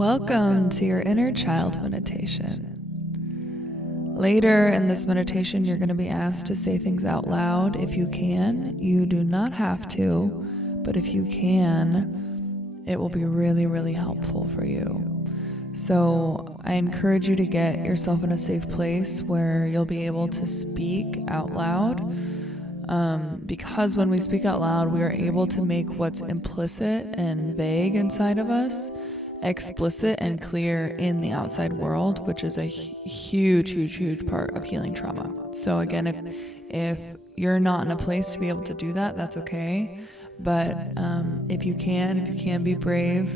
Welcome to your inner child meditation. Later in this meditation, you're going to be asked to say things out loud if you can. You do not have to, but if you can, it will be really, really helpful for you. So I encourage you to get yourself in a safe place where you'll be able to speak out loud. Because when we speak out loud, we are able to make what's implicit and vague inside of us explicit and clear in the outside world, which is a huge part of healing trauma. So again, if you're not in a place to be able to do that, that's okay. But if you can be brave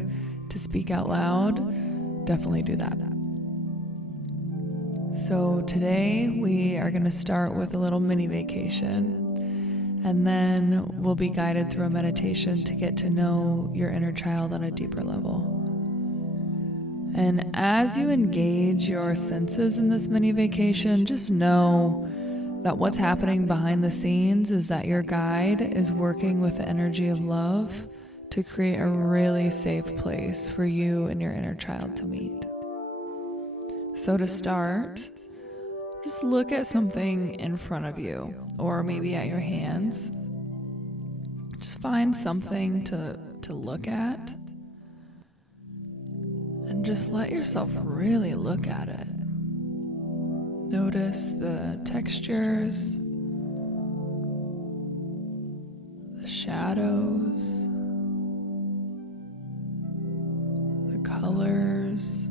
to speak out loud, definitely do that. So today we are going to start with a little mini vacation, and then we'll be guided through a meditation to get to know your inner child on a deeper level. And as you engage your senses in this mini vacation, just know that what's happening behind the scenes is that your guide is working with the energy of love to create a really safe place for you and your inner child to meet. So to start, just look at something in front of you, or maybe at your hands. Just find something to look at. And just let yourself really look at it. Notice the textures, the shadows, the colors,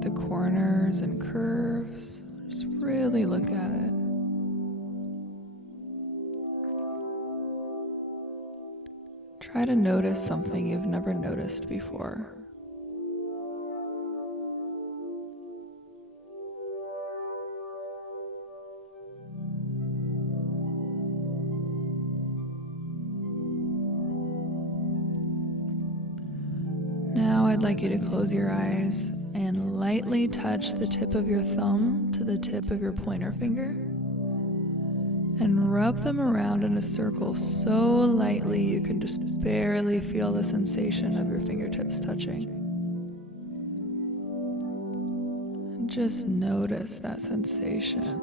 the corners and curves. Just really look at it. Try to notice something you've never noticed before. Now I'd like you to close your eyes and lightly touch the tip of your thumb to the tip of your pointer finger. And rub them around in a circle so lightly you can just barely feel the sensation of your fingertips touching. And just notice that sensation.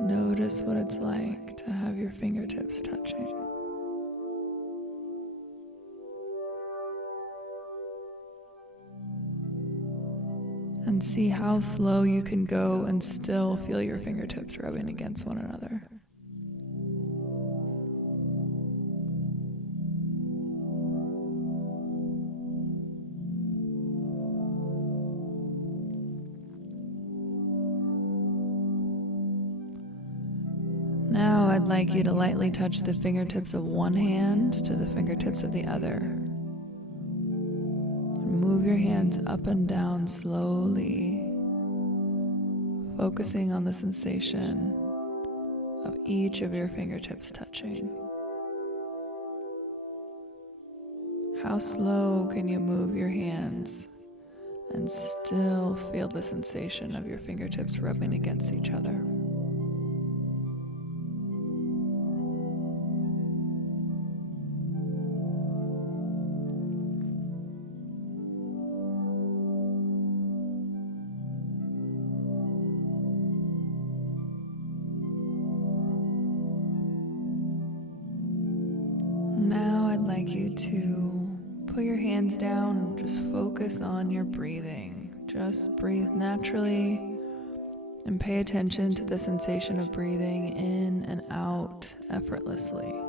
Notice what it's like to have your fingertips touching. And see how slow you can go and still feel your fingertips rubbing against one another. Now I'd like you to lightly touch the fingertips of one hand to the fingertips of the other. Move your hands up and down slowly, focusing on the sensation of each of your fingertips touching. How slow can you move your hands and still feel the sensation of your fingertips rubbing against each other? Now I'd like you to put your hands down and just focus on your breathing. Just breathe naturally and pay attention to the sensation of breathing in and out effortlessly.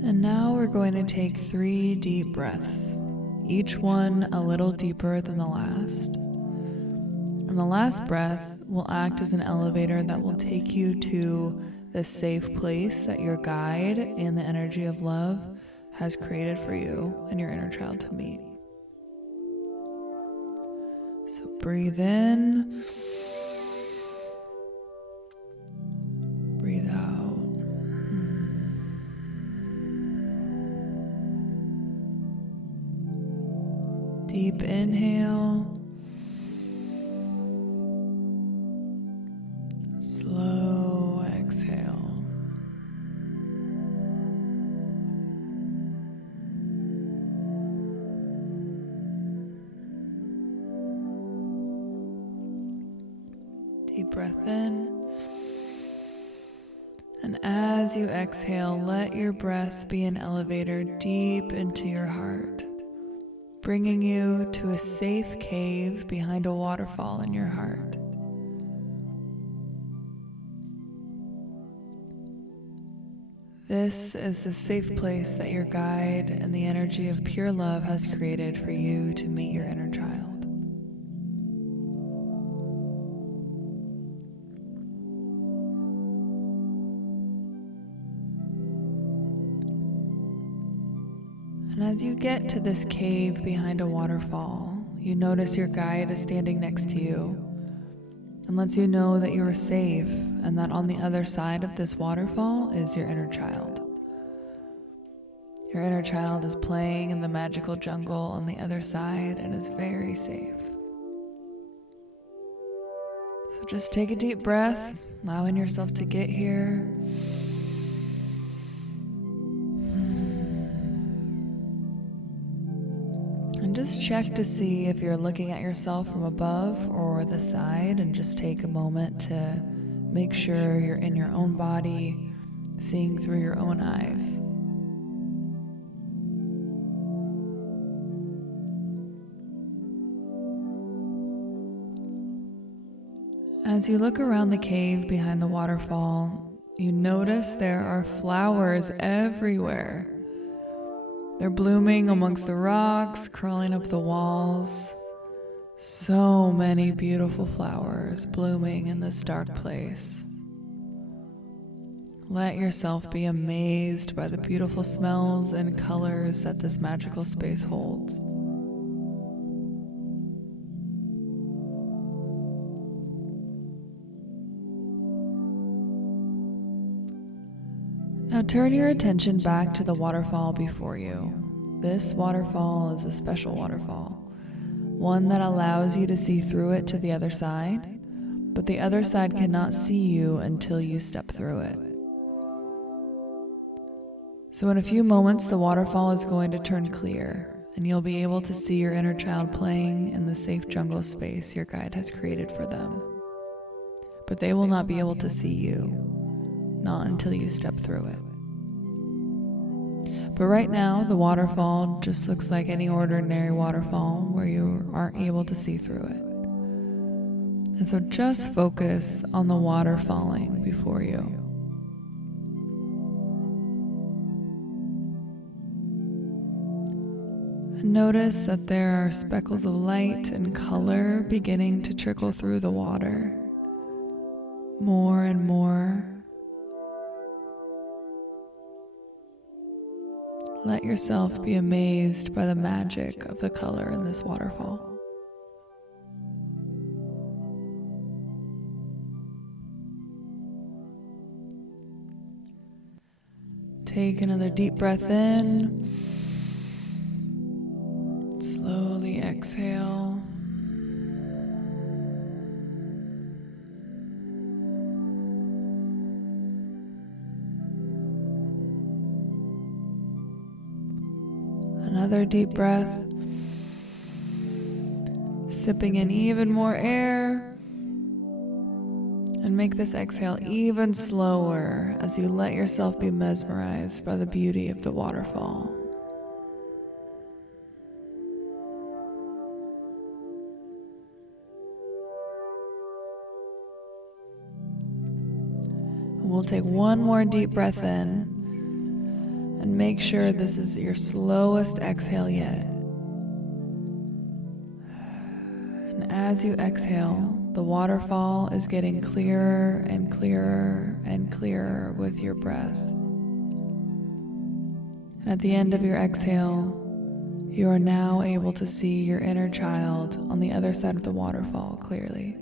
And now we're going to take 3 deep breaths, each one a little deeper than the last. And the last breath will act as an elevator that will take you to the safe place that your guide and the energy of love has created for you and your inner child to meet. So breathe in, breathe out. Deep inhale, slow exhale. Deep breath in. And as you exhale, let your breath be an elevator deep into your heart, bringing you to a safe cave behind a waterfall in your heart. This is the safe place that your guide and the energy of pure love has created for you to meet your inner child. And as you get to this cave behind a waterfall, you notice your guide is standing next to you and lets you know that you are safe and that on the other side of this waterfall is your inner child. Your inner child is playing in the magical jungle on the other side and is very safe. So just take a deep breath, allowing yourself to get here. And just check to see if you're looking at yourself from above or the side, and just take a moment to make sure you're in your own body, seeing through your own eyes. As you look around the cave behind the waterfall, you notice there are flowers everywhere. They're blooming amongst the rocks, crawling up the walls. So many beautiful flowers blooming in this dark place. Let yourself be amazed by the beautiful smells and colors that this magical space holds. Now turn your attention back to the waterfall before you. This waterfall is a special waterfall, one that allows you to see through it to the other side, but the other side cannot see you until you step through it. So in a few moments, the waterfall is going to turn clear, and you'll be able to see your inner child playing in the safe jungle space your guide has created for them. But they will not be able to see you, not until you step through it. But right now, the waterfall just looks like any ordinary waterfall where you aren't able to see through it. And so just focus on the water falling before you. And notice that there are speckles of light and color beginning to trickle through the water. More and more. Let yourself be amazed by the magic of the color in this waterfall. Take another deep breath in. Slowly exhale. Another deep breath, sipping in even more air, and make this exhale even slower as you let yourself be mesmerized by the beauty of the waterfall. And we'll take one more deep breath in. And make sure this is your slowest exhale yet. And as you exhale, the waterfall is getting clearer and clearer and clearer with your breath. And at the end of your exhale, you are now able to see your inner child on the other side of the waterfall clearly.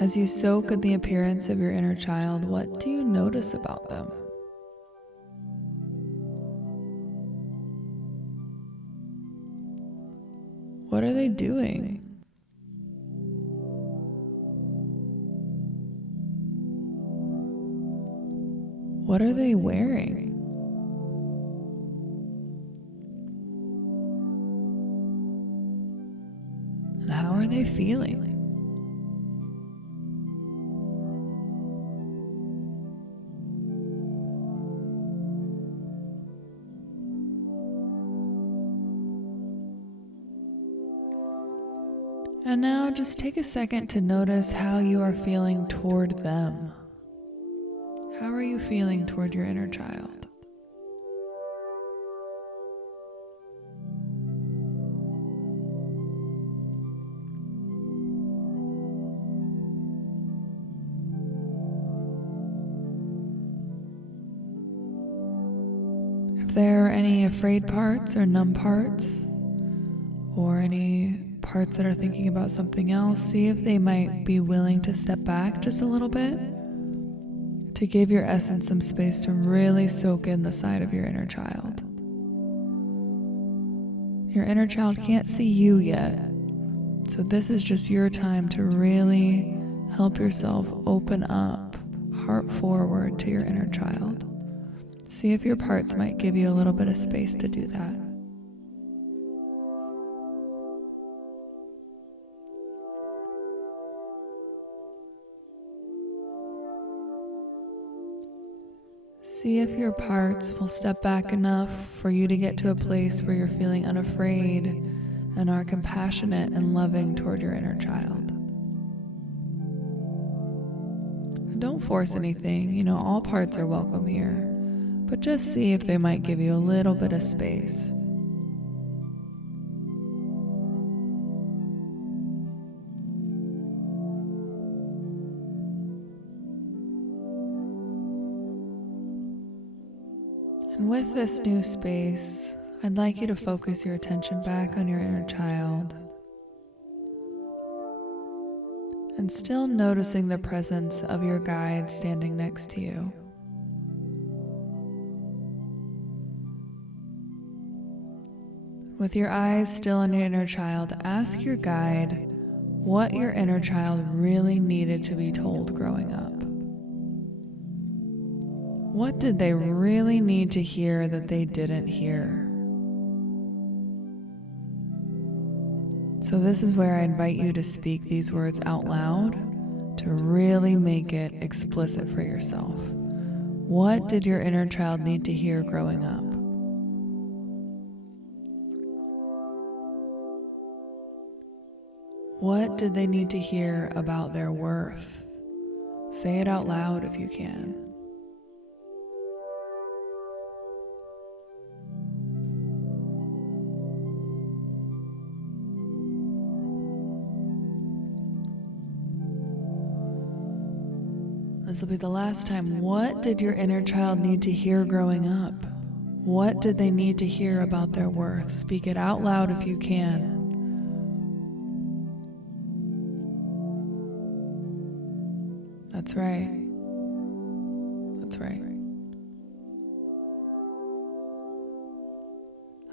As you soak in the appearance of your inner child, what do you notice about them? What are they doing? What are they wearing? And how are they feeling? And now just take a second to notice how you are feeling toward them. How are you feeling toward your inner child? If there are any afraid parts or numb parts, or any parts that are thinking about something else, see if they might be willing to step back just a little bit to give your essence some space to really soak in the side of your inner child. Your inner child can't see you yet, so this is just your time to really help yourself open up, heart forward to your inner child. See if your parts might give you a little bit of space to do that. See if your parts will step back enough for you to get to a place where you're feeling unafraid and are compassionate and loving toward your inner child. And don't force anything, all parts are welcome here, but just see if they might give you a little bit of space. And with this new space, I'd like you to focus your attention back on your inner child and still noticing the presence of your guide standing next to you. With your eyes still on your inner child, ask your guide what your inner child really needed to be told growing up. What did they really need to hear that they didn't hear? So this is where I invite you to speak these words out loud to really make it explicit for yourself. What did your inner child need to hear growing up? What did they need to hear about their worth? Say it out loud if you can. This will be the last time. What did your inner child need to hear growing up? What did they need to hear about their worth? Speak it out loud if you can. That's right. That's right.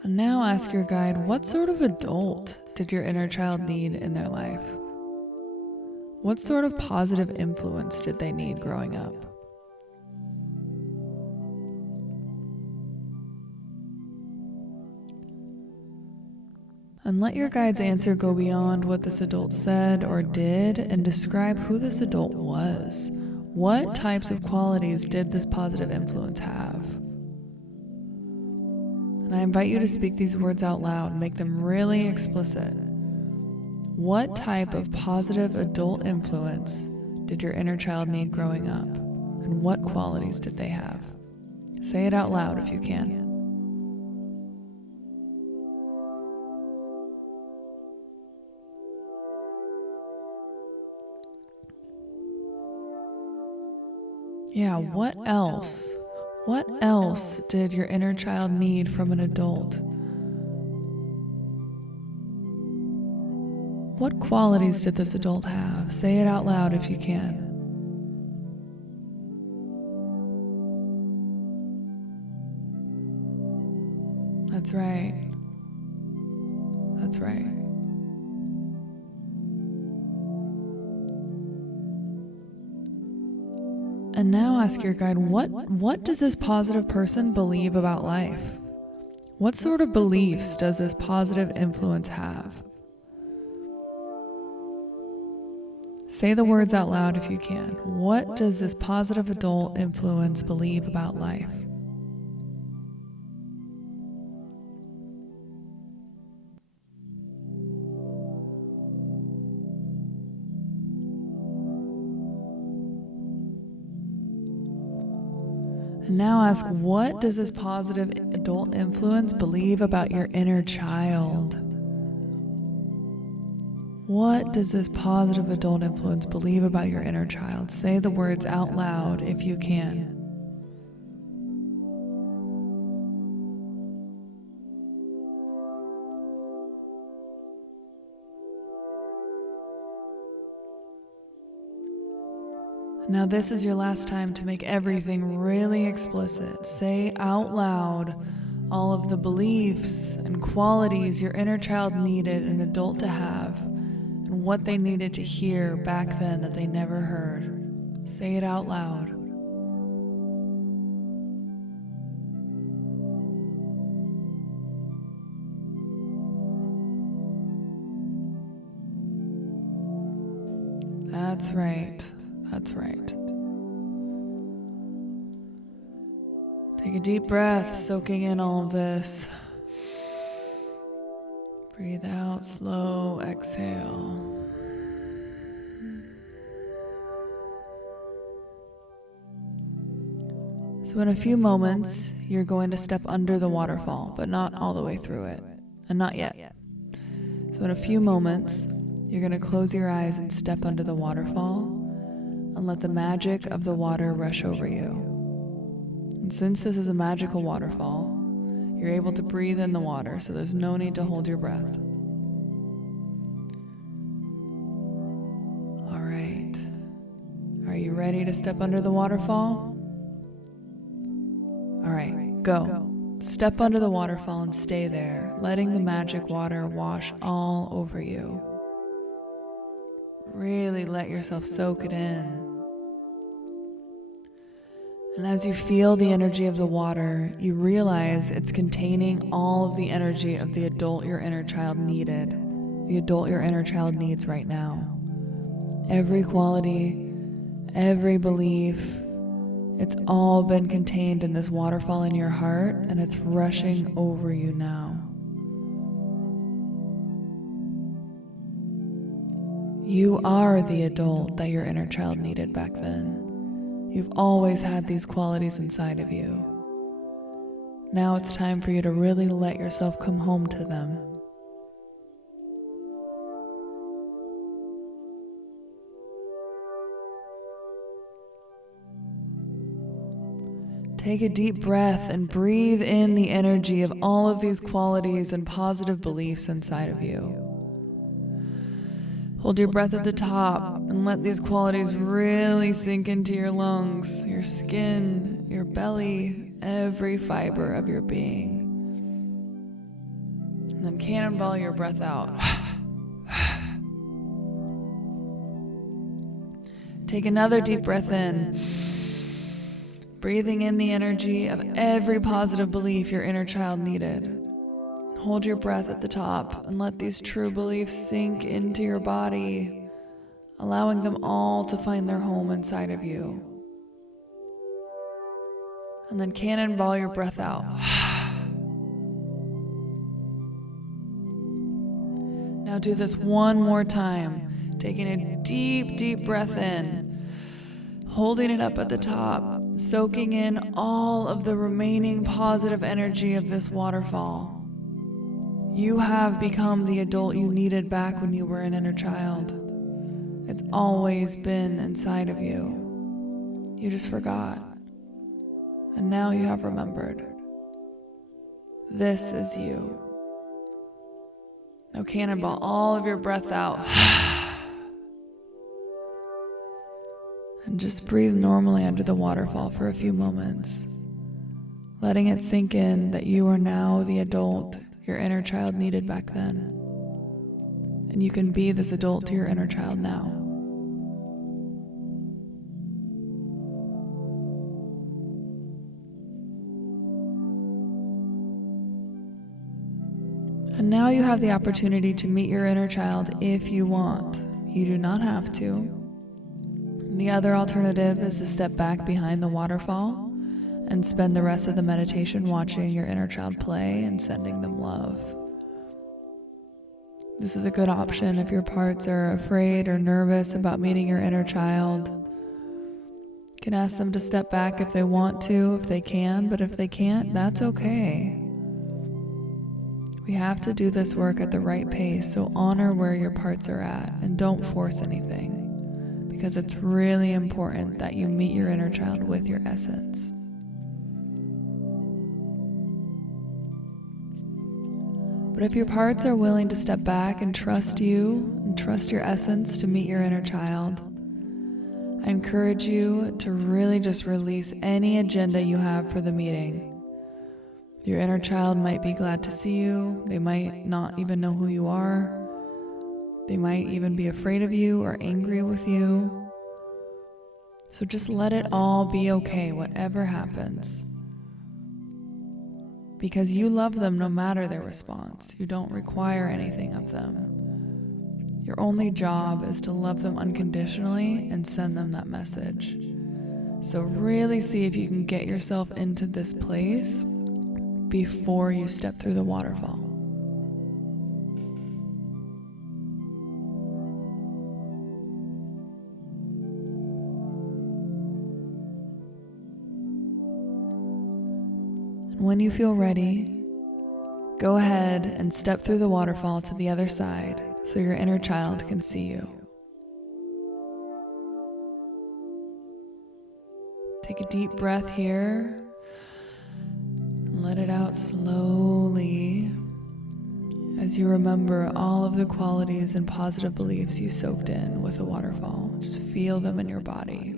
And now ask your guide, what sort of adult did your inner child need in their life? What sort of positive influence did they need growing up? And let your guide's answer go beyond what this adult said or did and describe who this adult was. What types of qualities did this positive influence have? And I invite you to speak these words out loud and make them really explicit. What type of positive adult influence did your inner child need growing up? And what qualities did they have? Say it out loud if you can. Yeah, what else? What else did your inner child need from an adult? What qualities did this adult have? Say it out loud if you can. That's right. That's right. And now ask your guide, what does this positive person believe about life? What sort of beliefs does this positive influence have? Say the words out loud if you can. What does this positive adult influence believe about life? And now ask, what does this positive adult influence believe about your inner child? What does this positive adult influence believe about your inner child? Say the words out loud if you can. Now this is your last time to make everything really explicit. Say out loud all of the beliefs and qualities your inner child needed an adult to have, and what they needed to hear back then that they never heard. Say it out loud. That's right. That's right. Take a deep breath, soaking in all of this. Breathe out, slow exhale. So in a few moments, you're going to step under the waterfall, but not all the way through it, and not yet. So in a few moments, you're going to close your eyes and step under the waterfall and let the magic of the water rush over you. And since this is a magical waterfall, you're able to breathe in the water, so there's no need to hold your breath. All right. Are you ready to step under the waterfall? All right, go. Step under the waterfall and stay there, letting the magic water wash all over you. Really let yourself soak it in. And as you feel the energy of the water, you realize it's containing all of the energy of the adult your inner child needed, the adult your inner child needs right now. Every quality, every belief, it's all been contained in this waterfall in your heart, and it's rushing over you now. You are the adult that your inner child needed back then. You've always had these qualities inside of you. Now it's time for you to really let yourself come home to them. Take a deep breath and breathe in the energy of all of these qualities and positive beliefs inside of you. Hold your breath at the top and let these qualities really sink into your lungs, your skin, your belly, every fiber of your being. And then cannonball your breath out. Take another deep breath in, breathing in the energy of every positive belief your inner child needed. Hold your breath at the top and let these true beliefs sink into your body, allowing them all to find their home inside of you. And then cannonball your breath out. Now do this one more time, taking a deep, deep breath in, holding it up at the top, soaking in all of the remaining positive energy of this waterfall. You have become the adult you needed back when you were an inner child. It's always been inside of you. You just forgot. And now you have remembered. This is you. Now cannonball all of your breath out. And just breathe normally under the waterfall for a few moments, letting it sink in that you are now the adult your inner child needed back then. And you can be this adult to your inner child now. And now you have the opportunity to meet your inner child if you want. You do not have to. The other alternative is to step back behind the waterfall and spend the rest of the meditation watching your inner child play and sending them love. This is a good option if your parts are afraid or nervous about meeting your inner child. You can ask them to step back if they want to, if they can, but if they can't, that's okay. We have to do this work at the right pace, so honor where your parts are at and don't force anything, because it's really important that you meet your inner child with your essence. But if your parts are willing to step back and trust you and trust your essence to meet your inner child, I encourage you to really just release any agenda you have for the meeting. Your inner child might be glad to see you. They might not even know who you are. They might even be afraid of you or angry with you. So just let it all be okay, whatever happens. Because you love them no matter their response. You don't require anything of them. Your only job is to love them unconditionally and send them that message. So really see if you can get yourself into this place before you step through the waterfall. And when you feel ready, go ahead and step through the waterfall to the other side so your inner child can see you. Take a deep breath here. Let it out slowly as you remember all of the qualities and positive beliefs you soaked in with the waterfall. Just feel them in your body.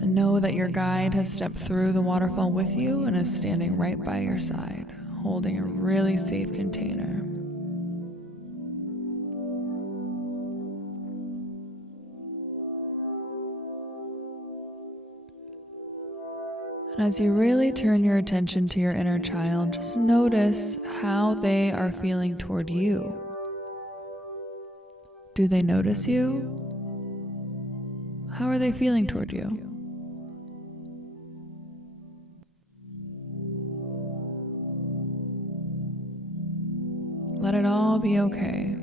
And know that your guide has stepped through the waterfall with you and is standing right by your side, holding a really safe container. And as you really turn your attention to your inner child, just notice how they are feeling toward you. Do they notice you? How are they feeling toward you? Let it all be okay.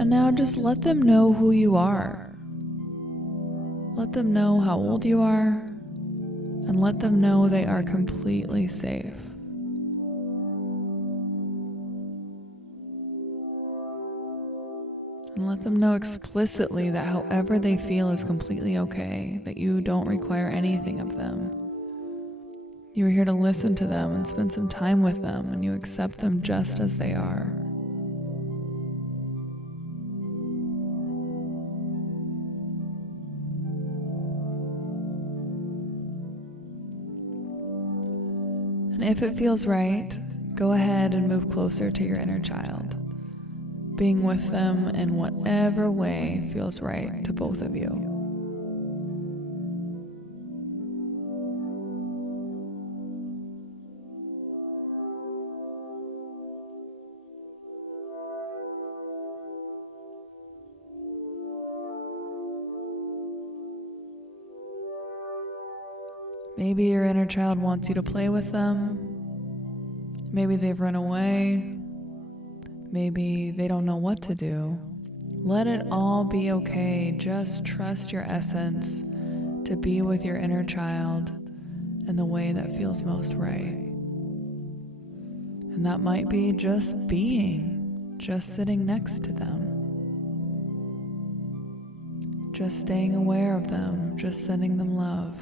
And now just let them know who you are. Let them know how old you are, and let them know they are completely safe. And let them know explicitly that however they feel is completely okay, that you don't require anything of them. You are here to listen to them and spend some time with them, and you accept them just as they are. And if it feels right, go ahead and move closer to your inner child, being with them in whatever way feels right to both of you. Maybe your inner child wants you to play with them. Maybe they've run away. Maybe they don't know what to do. Let it all be okay. Just trust your essence to be with your inner child in the way that feels most right. And that might be just being, just sitting next to them, just staying aware of them, just sending them love.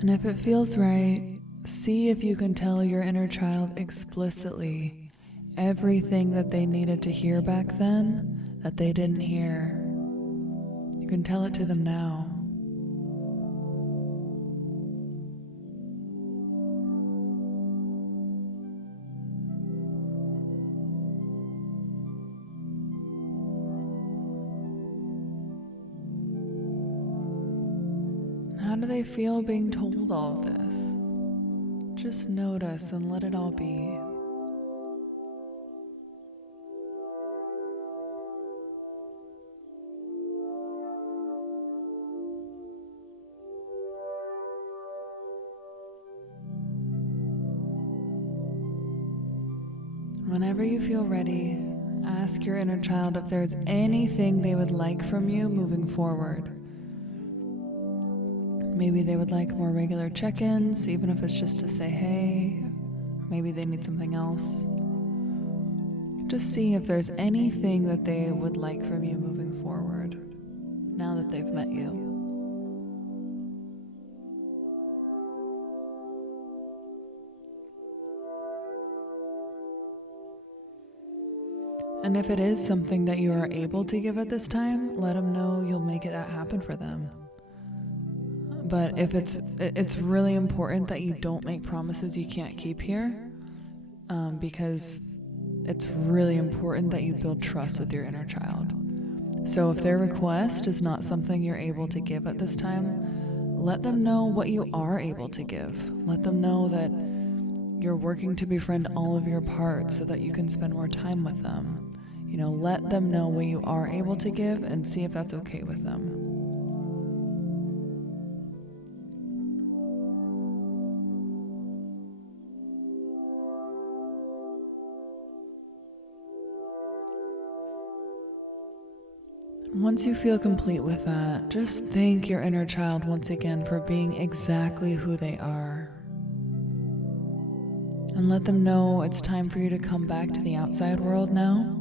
And if it feels right, see if you can tell your inner child explicitly everything that they needed to hear back then that they didn't hear. You can tell it to them now. How do they feel being told all of this? Just notice and let it all be. Whenever you feel ready, ask your inner child if there's anything they would like from you moving forward. Maybe they would like more regular check-ins, even if it's just to say hey. Maybe they need something else. Just see if there's anything that they would like from you moving forward, now that they've met you. And if it is something that you are able to give at this time, let them know you'll make that happen for them. But if it's really important that you don't make promises you can't keep here, because it's really important that you build trust with your inner child. So if their request is not something you're able to give at this time, let them know what you are able to give. Let them know that you're working to befriend all of your parts so that you can spend more time with them. Let them know what you are able to give and see if that's okay with them. Once you feel complete with that, just thank your inner child once again for being exactly who they are. And let them know it's time for you to come back to the outside world now.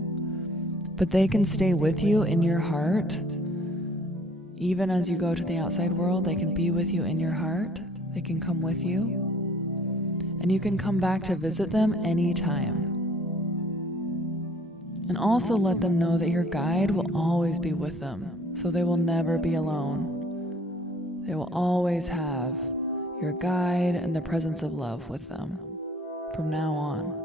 But they can stay with you in your heart. Even as you go to the outside world, they can be with you in your heart. They can come with you. And you can come back to visit them anytime. And also let them know that your guide will always be with them, so they will never be alone. They will always have your guide and the presence of love with them from now on.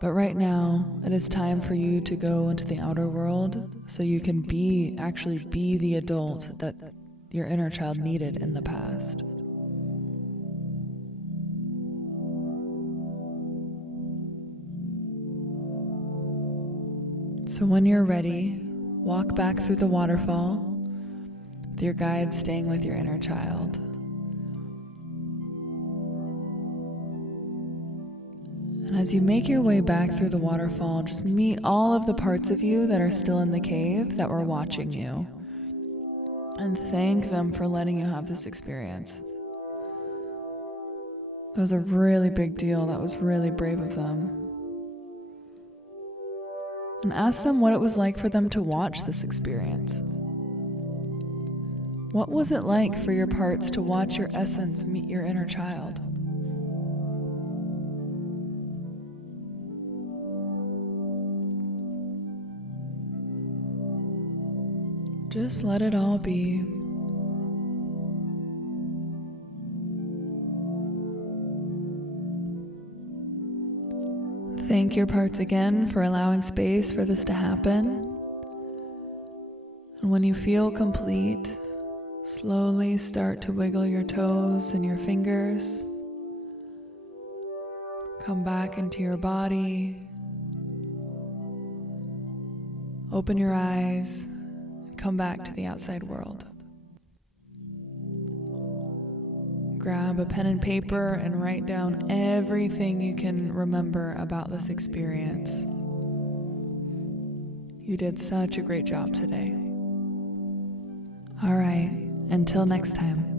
But right now, it is time for you to go into the outer world so you can actually be the adult that your inner child needed in the past. So when you're ready, walk back through the waterfall with your guide staying with your inner child. And as you make your way back through the waterfall, just meet all of the parts of you that are still in the cave that were watching you. And thank them for letting you have this experience. It was a really big deal. That was really brave of them. And ask them what it was like for them to watch this experience. What was it like for your parts to watch your essence meet your inner child? Just let it all be. Thank your parts again for allowing space for this to happen. And when you feel complete, slowly start to wiggle your toes and your fingers. Come back into your body. Open your eyes. Come back to the outside world. Grab a pen and paper and write down everything you can remember about this experience. You did such a great job today. All right, until next time.